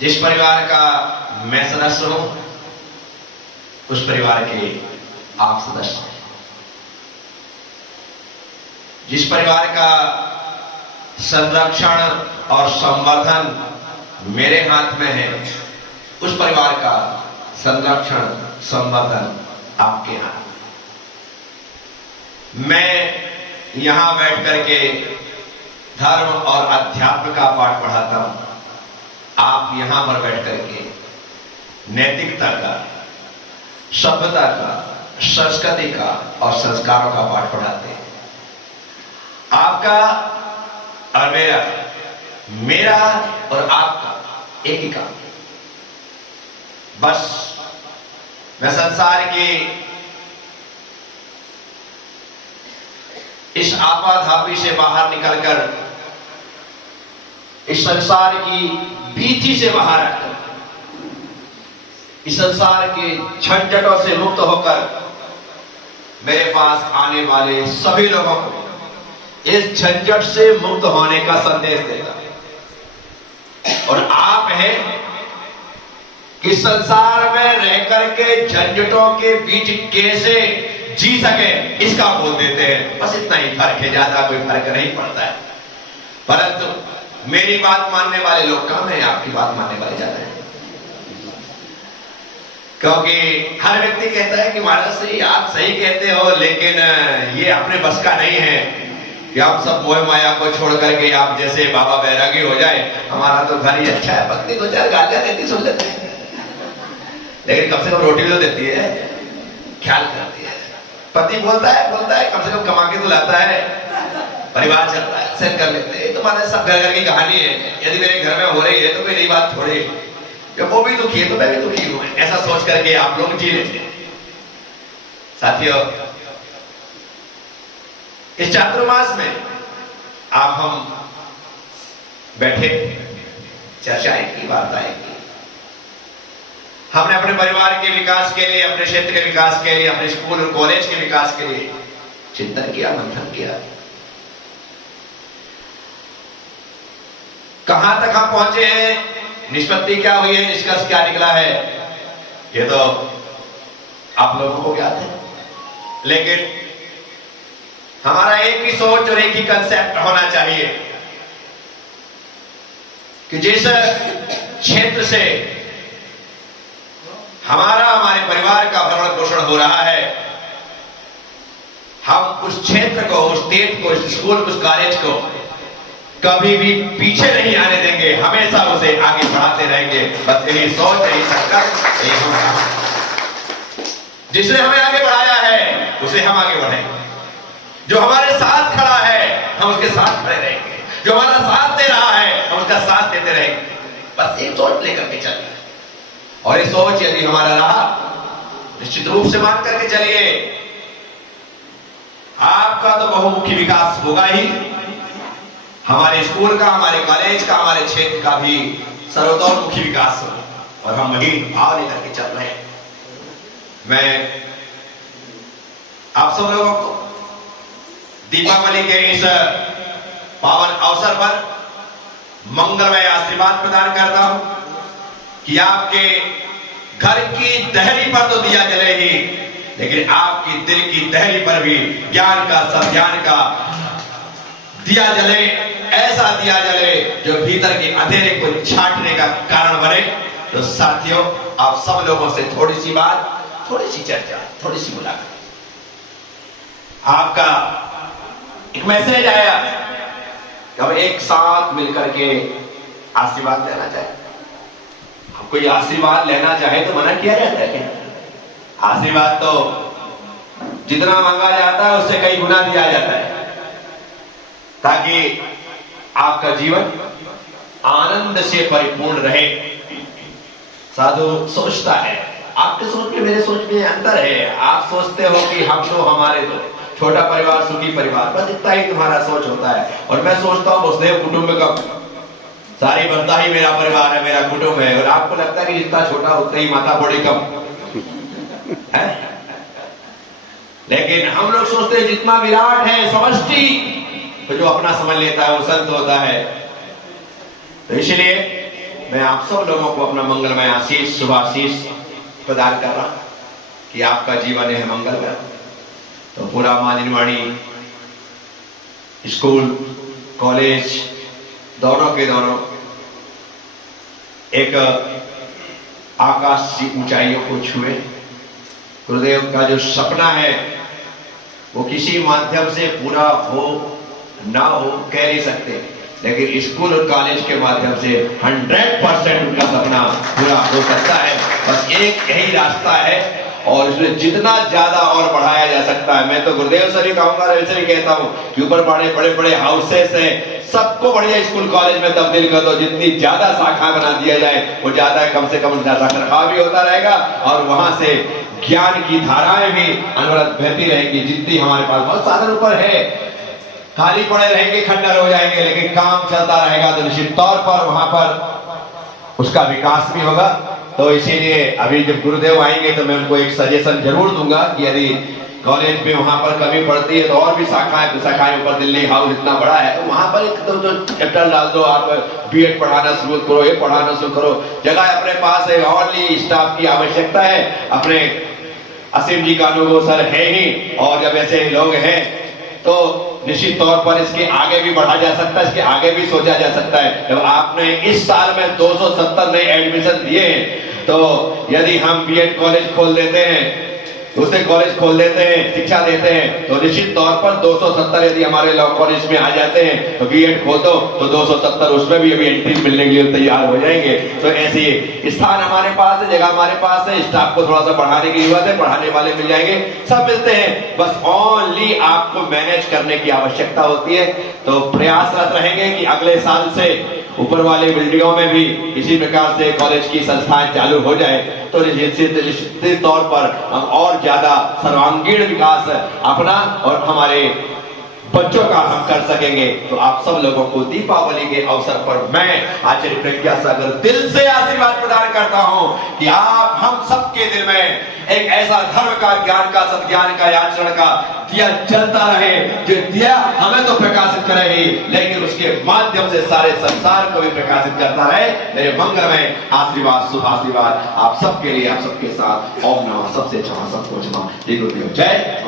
जिस परिवार का मैं सदस्य हूं उस परिवार के आप सदस्य हैं। जिस परिवार का संरक्षण और संवर्धन मेरे हाथ में है उस परिवार का संरक्षण संवर्धन आपके हाथ में। मैं यहां बैठ करके धर्म और अध्यात्म का पाठ पढ़ाता हूं, आप यहां पर बैठ करके नैतिकता का, सभ्यता का, संस्कृति का और संस्कारों का पाठ पढ़ाते हैं। आपका और मेरा और आपका एक ही काम, बस मैं संसार की इस आपाधापी से बाहर निकलकर, इस संसार की बीथी से बाहर आकर, इस संसार के झंझटों से मुक्त होकर मेरे पास आने वाले सभी लोगों को इस झंझट से मुक्त होने का संदेश देता है। और आप हैं कि संसार में रह करके झंझटों के बीच कैसे जी सके इसका बोल देते हैं। बस इतना ही फर्क है, ज्यादा कोई फर्क नहीं पड़ता है। परंतु मेरी बात मानने वाले लोग कम है, आपकी बात मानने वाले ज्यादा है। क्योंकि हर व्यक्ति कहता है कि महाराज श्री आप सही कहते हो, लेकिन ये अपने बस का नहीं है कि आप सब मोह माया को छोड़ करके आप जैसे बाबा बैरागी हो जाए। हमारा तो घर ही अच्छा है, पत्नी को चार गालियां देती सुन लेते हैं, लेकिन कम से कम रोटी तो देती है, ख्याल करती है। पति बोलता है कम से कम कमा के तो लाता है, परिवार चलता है, सहन कर लेते हैं। तुम्हारे सब घर घर की कहानी है। यदि मेरे घर में हो रही है तो कोई नई बात थोड़ी है, जब वो भी दुखी है तो मैं भी दुखी हूं, ऐसा सोच करके आप लोग जी लेते हैं। साथियों, इस चातुर्मास में आप हम बैठे चर्चाएं की, वार्ताएं की। हमने अपने परिवार के विकास के लिए, अपने क्षेत्र के विकास के लिए, अपने स्कूल और कॉलेज के विकास के लिए चिंतन किया, मंथन किया। कहां तक हम पहुंचे हैं, निष्पत्ति क्या हुई है, निष्कर्ष क्या निकला है, ये तो आप लोगों को ज्ञात है। लेकिन हमारा एक ही सोच और एक ही कंसेप्ट होना चाहिए कि जिस क्षेत्र से हमारे परिवार का भरण पोषण हो रहा है, हम उस क्षेत्र को, उस स्टेट को, उस स्कूल को, उस कॉलेज को कभी भी पीछे नहीं आने देंगे, हमेशा उसे आगे बढ़ाते रहेंगे। बस यही सोच, यही संकल्प, यही हम, जिसने हमें आगे बढ़ाया है उसे हम आगे बढ़ाएंगे। जो हमारे साथ खड़ा है हम उसके साथ खड़े रहेंगे, जो हमारा साथ दे रहा है हम उसका साथ देते रहेंगे। बस एक सोच लेकर के चलिए, और ये सोच यदि हमारा रहा, निश्चित रूप से मान करके चलिए, आपका तो बहुमुखी विकास होगा ही, हमारे स्कूल का, हमारे कॉलेज का, हमारे क्षेत्र का भी सर्वतोमुखी विकास होगा। और हम वही भाव लेकर के चल रहे हैं। मैं आप सब लोगों को दीपावली के इस पावन अवसर पर मंगलमय आशीर्वाद प्रदान करता हूं कि आपके घर की दहली पर तो दिया जले ही, लेकिन आपकी दिल की दहली पर भी ज्ञान का, सज्ञान का दिया जले। ऐसा दिया जले जो भीतर के अंधेरे को छाटने का कारण बने। तो साथियों, आप सब लोगों से थोड़ी सी बात, थोड़ी सी चर्चा, थोड़ी सी मुलाकात। आपका एक मैसेज आया कि हम एक साथ मिलकर के आशीर्वाद लेना चाहे। कोई आशीर्वाद लेना चाहे तो मना किया जाता है क्या? आशीर्वाद तो जितना मांगा जाता है उससे कई गुना दिया जाता है, ताकि आपका जीवन आनंद से परिपूर्ण रहे। साधु सोचता है, आपके सोच में मेरे सोच में अंतर है। आप सोचते हो कि हम तो, हमारे तो छोटा परिवार, सुखी परिवार, बस इतना ही तुम्हारा सोच होता है। और मैं सोचता हूं वसुधैव कुटुंबकम, सारी बनता ही मेरा परिवार है, मेरा कुटुंब है। और आपको लगता है कि जितना छोटा उतना ही माता बड़ी कम है। लेकिन हम लोग सोचते हैं जितना विराट है, समष्टि, तो जो अपना समझ लेता है वो संत होता है। तो इसलिए मैं आप सब लोगों को अपना मंगलमय आशीष, शुभ आशीष प्रदान कर रहा हूं कि आपका जीवन है मंगलमय। तो पूरा मां निनवाणी स्कूल, कॉलेज दोनों के दोनों एक आकाश की ऊंचाइयों को छुए। गुरुदेव का जो सपना है वो किसी माध्यम से पूरा हो ना हो कह नहीं सकते, लेकिन स्कूल और कॉलेज के माध्यम से 100% उनका सपना पूरा हो सकता है। बस एक यही रास्ता है और इसमें जितना ज्यादा और बढ़ाया जा सकता है। मैं तो गुरुदेव से भी कहूंगा, वैसे भी कहता हूं कि ऊपर बड़े बड़े हाउसेस हैं, सबको बढ़िया स्कूल कॉलेज में तब्दील कर दो। जितनी ज्यादा शाखा बना दिया जाए वो ज्यादा, कम से कम रखरखाव भी होता रहेगा और वहां से ज्ञान की धाराएं भी अनवरत बहती रहेंगी। जितनी हमारे पास बहुत साधन ऊपर है, खाली पड़े रहेंगे, खंडर हो जाएंगे, लेकिन काम चलता रहेगा तो निश्चित तौर पर वहां पर उसका विकास भी होगा। तो इसीलिए अभी जब गुरुदेव आएंगे तो मैं उनको एक सजेशन जरूर दूंगा कि यदि कॉलेज में वहां पर कमी पड़ती है तो और भी शाखाएं ऊपर दिल्ली हाउस इतना बड़ा है तो वहां पर एक तो चैप्टर डाल दो, आप बीएड पढ़ाना शुरू करो, ये पढ़ाना शुरू करो। जगह अपने पास है, और स्टाफ की आवश्यकता है। अपने असीम जी का अनुभव सर है ही, और जब ऐसे लोग हैं तो निश्चित तौर पर इसके आगे भी बढ़ा जा सकता है, इसके आगे भी सोचा जा सकता है। जब आपने इस साल में 270 नए एडमिशन दिए हैं तो यदि हम बीएड कॉलेज खोल देते हैं, दूसरे कॉलेज खोल देते हैं, शिक्षा देते हैं, तो निश्चित तौर पर 270 यदि हमारे लॉ कॉलेज में आ जाते हैं तो बीएड खोल दो तो 270 उसमें भी अभी एंट्री मिलने के लिए तैयार हो जाएंगे। तो ऐसे स्थान हमारे पास है, जगह हमारे पास है, स्टाफ को थोड़ा सा बढ़ाने की जरूरत है, पढ़ाने वाले मिल जाएंगे, सब मिलते हैं। बस ओनली आपको मैनेज करने की आवश्यकता होती है। तो प्रयासरत रहेंगे कि अगले साल से ऊपर वाले बिल्डिंगों में भी इसी प्रकार से कॉलेज की संस्थाएं चालू हो जाए तो निश्चित तौर पर हम और ज्यादा सर्वांगीण विकास अपना और हमारे बच्चों का हम कर सकेंगे। तो आप सब लोगों को दीपावली के अवसर पर मैं आचार्य प्रज्ञा सागर दिल से आशीर्वाद प्रदान करता हूं कि आप हम सबके दिल में एक ऐसा धर्म का, ज्ञान का, सद्ज्ञान का, आचरण का दिया जलता रहे, जो दिया हमें तो प्रकाशित करे ही, लेकिन उसके माध्यम से सारे संसार को भी प्रकाशित करता रहे। मेरे मंगलमय आशीर्वाद, शुभ आशीर्वाद आप सबके लिए, आप सबके साथ। ओम नमः सबसे क्षमा, सबको क्षमा। जय गुरुदेव, जय।